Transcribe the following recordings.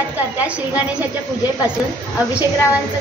सुरुवात करतात श्री गणेशाच्या पूजेपासून. अभिषेकरावांचं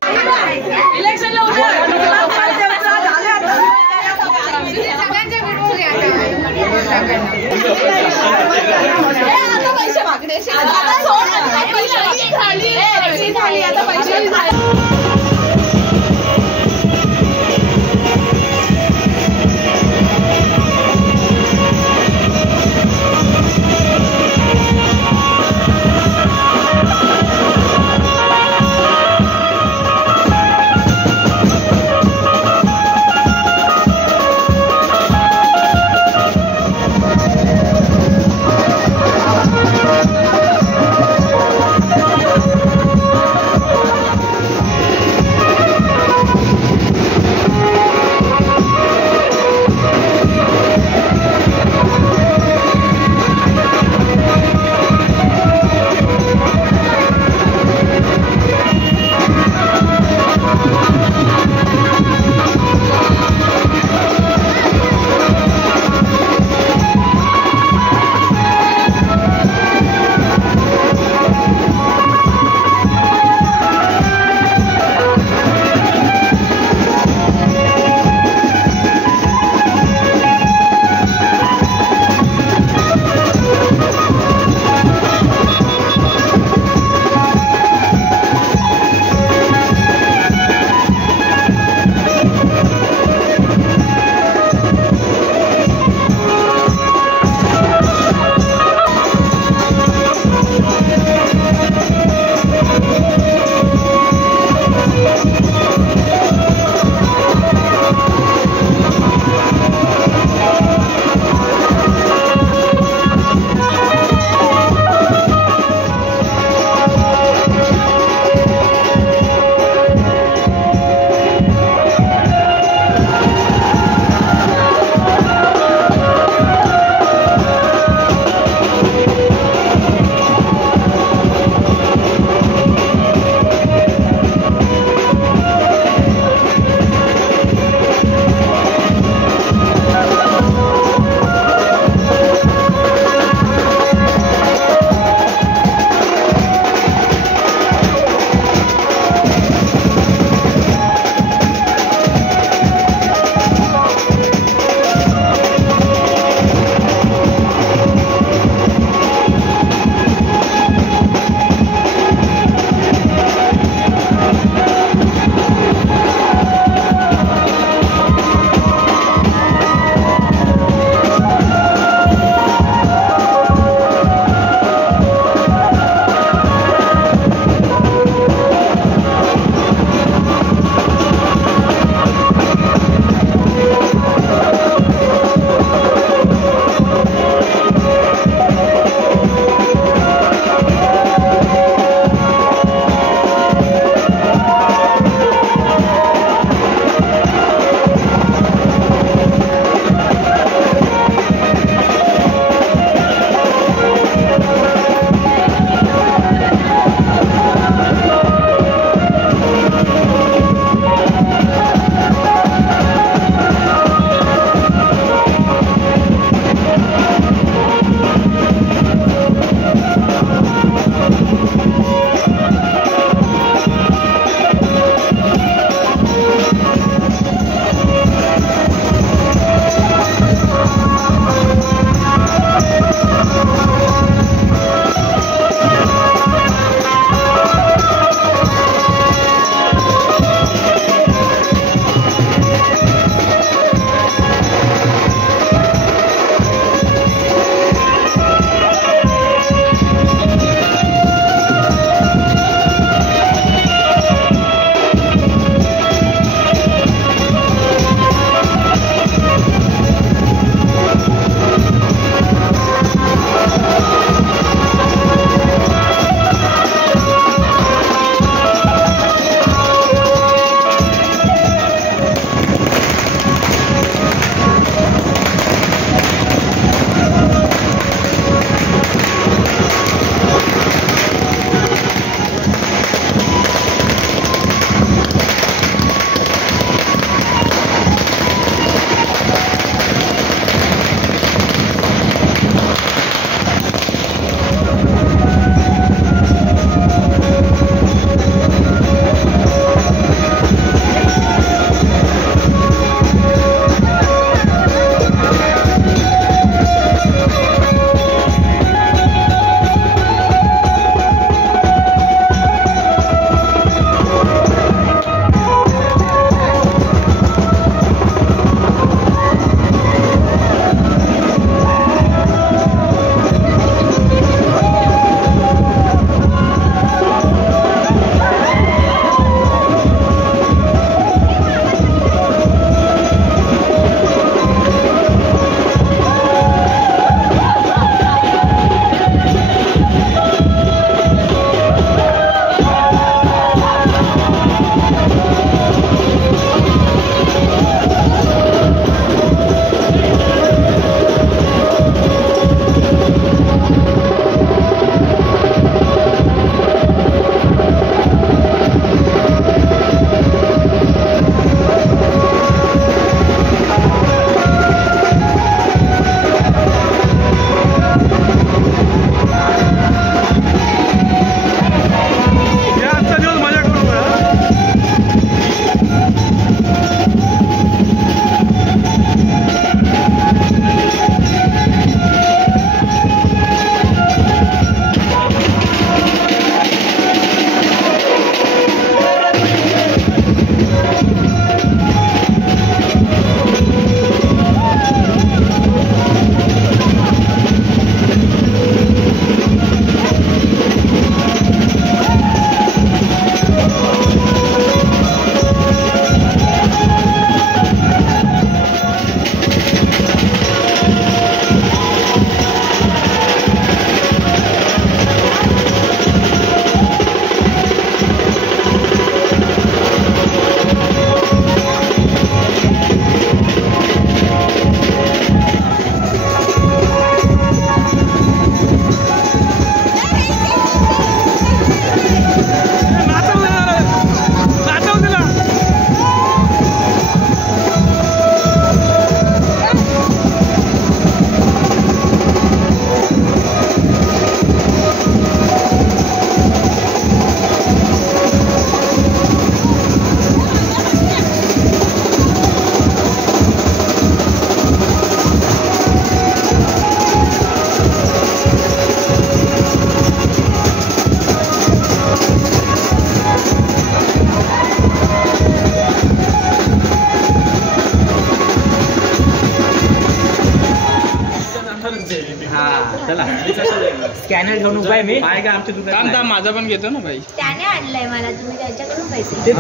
स्कॅनर घेऊन उपाय मी काय का आमच्या दुकानात माझा पण घेतो ना भाई. त्याने आणलंय मला, तुम्ही त्याच्याकडून पैसे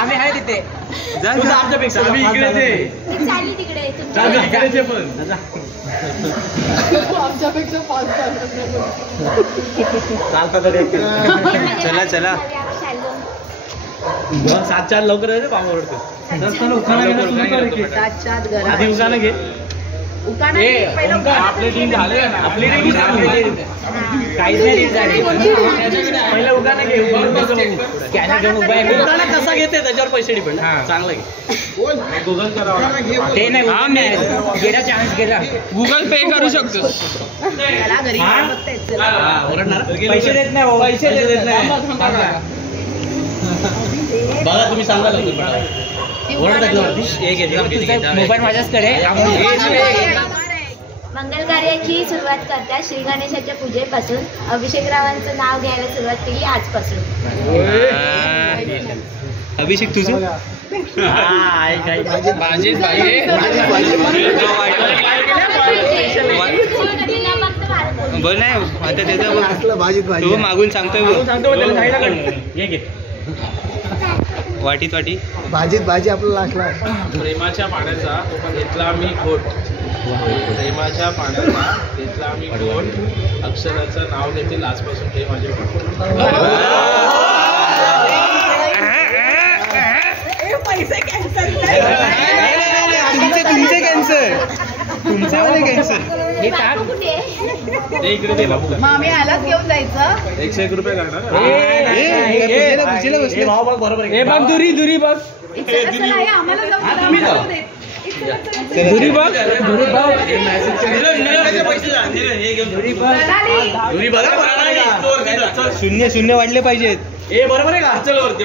आम्ही आहे तिथे चालली तिकडे चला चला 7-4 लवकर आहे पाम ओरडते दिवसानं घे आपले टीम झाले आपली टीम काहीच नाही पहिलं उगाना घे स्कॅनर घेऊन उपाय कसा घेते त्याच्यावर पैसे डिपेंड चांगलं घे गुगल करावं ते नाही गेला चान्स गेला गुगल पे करू शकतो. पैसे देत नाही पैसे देत नाही बघा तुम्ही सांगा मोबाईल माझ्याचकडे. मंगल कार्याची सुरुवात करता श्री गणेशाच्या पूजेपासून अभिषेकरावांचं नाव घ्यायला सुरुवात केली आजपासून. अभिषेक तुझं बरं नाही आता त्याचा तू मागून सांगतोय वाटीत वाटी भाजी आपल्याला लागला. प्रेमाच्या पाण्याचा तो पण घेतला आम्ही घोट. प्रेमाच्या पाण्याचा घेतला आम्ही घोट. अक्षराचं नाव घेतील आजपासून हे माझे तुमचे कॅन्सर तुमचे वाले कॅन्सर इकडे दिला आम्ही आलाच घेऊन जायचं. 101 रुपये लागणार. बरोबर दुरी बघ आम्हाला शून्य वाढले पाहिजेत. बरोबर आहे का? चल वरती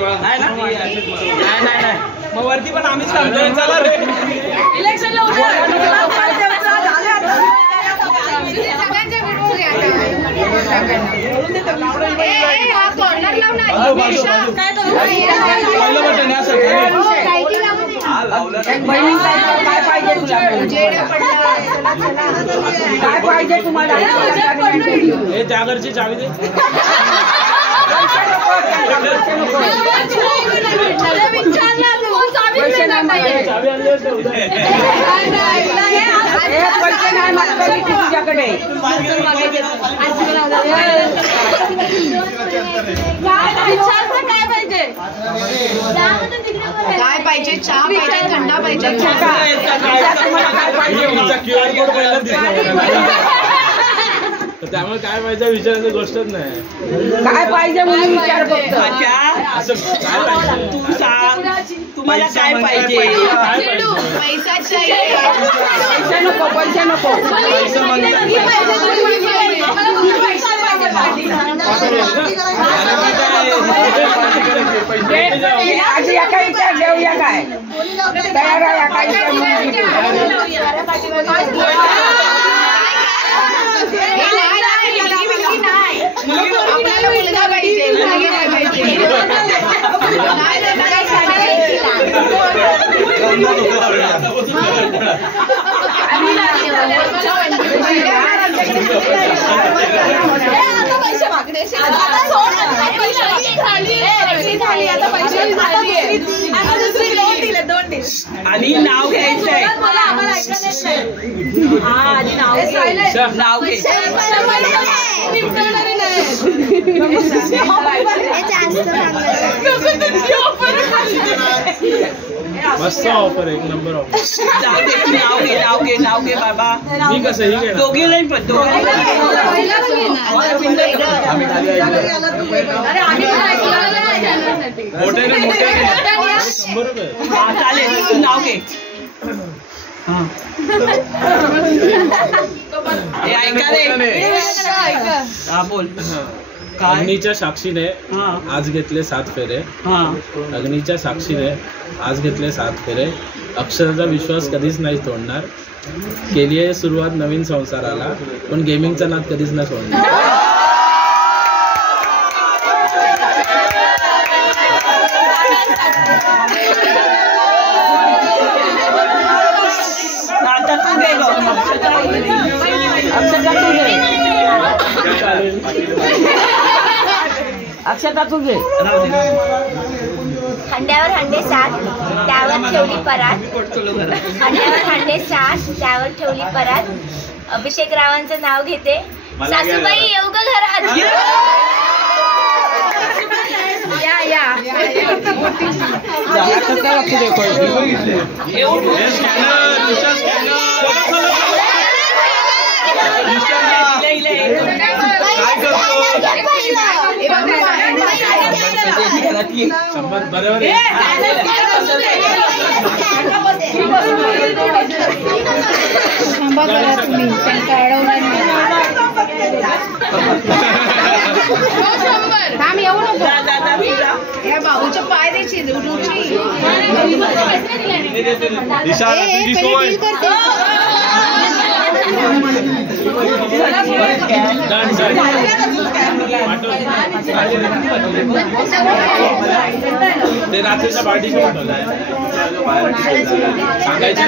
नाही मग वरती पण आम्हीच सांगतोय चला रे. काय पाहिजे तुम्हाला? त्या घरची चावी दे. तुझ्याकडे काय पाहिजे? चहा पाहिजे, थंडा पाहिजे, QR कोड पहिला त्यामुळे काय पाहिजे विचारायची गोष्टच नाही. काय पाहिजे म्हणून विचार करतो. तू सांग तुम्हाला काय पाहिजे? पैसा नको, पैसा नको. या काय विचार घेऊया काय तयार आहे या काय आपल्याला मुलगा पाहिजे, मुलगी नाही पाहिजे. आणि नाव घ्यायचंय. नाव घे. मस्त ऑफर, एक नंबर ऑफर. नाव घे बाबा. मी कसं ही घे दोघे नाही पण दोघे 100 रुपये चालेल. तू नाव घे. ऐका रे. बोल. अग्नीच्या साक्षीने आज घेतले 7 फेरे. अग्नीच्या साक्षीने आज घेतले 7 फेरे. अक्षराचा विश्वास कधीच नाही तोडणार. केली आहे सुरुवात नवीन संसाराला, पण गेमिंगचा नाद कधीच नाही सोडणार. आता तू अक्षता तू घे. हंड्यावर हंडे सात त्यावर ठेवली परात. हंड्यावर हंडे सात त्यावर ठेवली परात. अभिषेकरावांचं नाव घेते. सासूबाई येऊ का घरात? या या बरोबर भाऊच्या पाय द्यायची ते रात्रीच्या पार्टी सांगायचं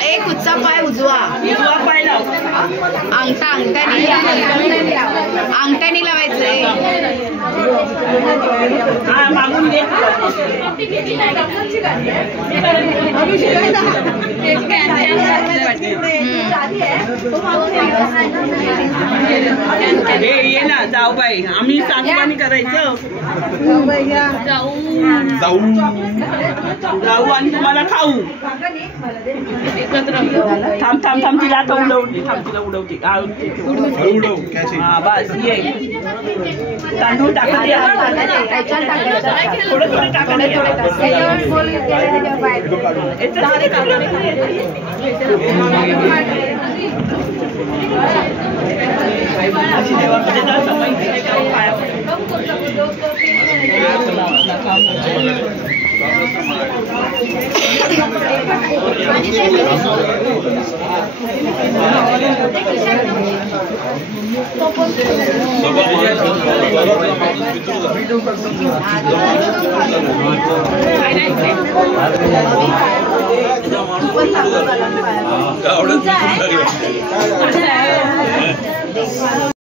एक उच्चा पाय उजवा पाय लाव. अंगठानी लावायचंय. मागून घे. ये ना जाऊ बाई आम्ही सांगवानी करायचं. जाऊ आणि तुम्हाला खाऊ. थांब थांब थांब तिला आता उडवली. थांब तिला उडवते. हा बस ये. तांदूळ टाका. थोडं थोडं टाका.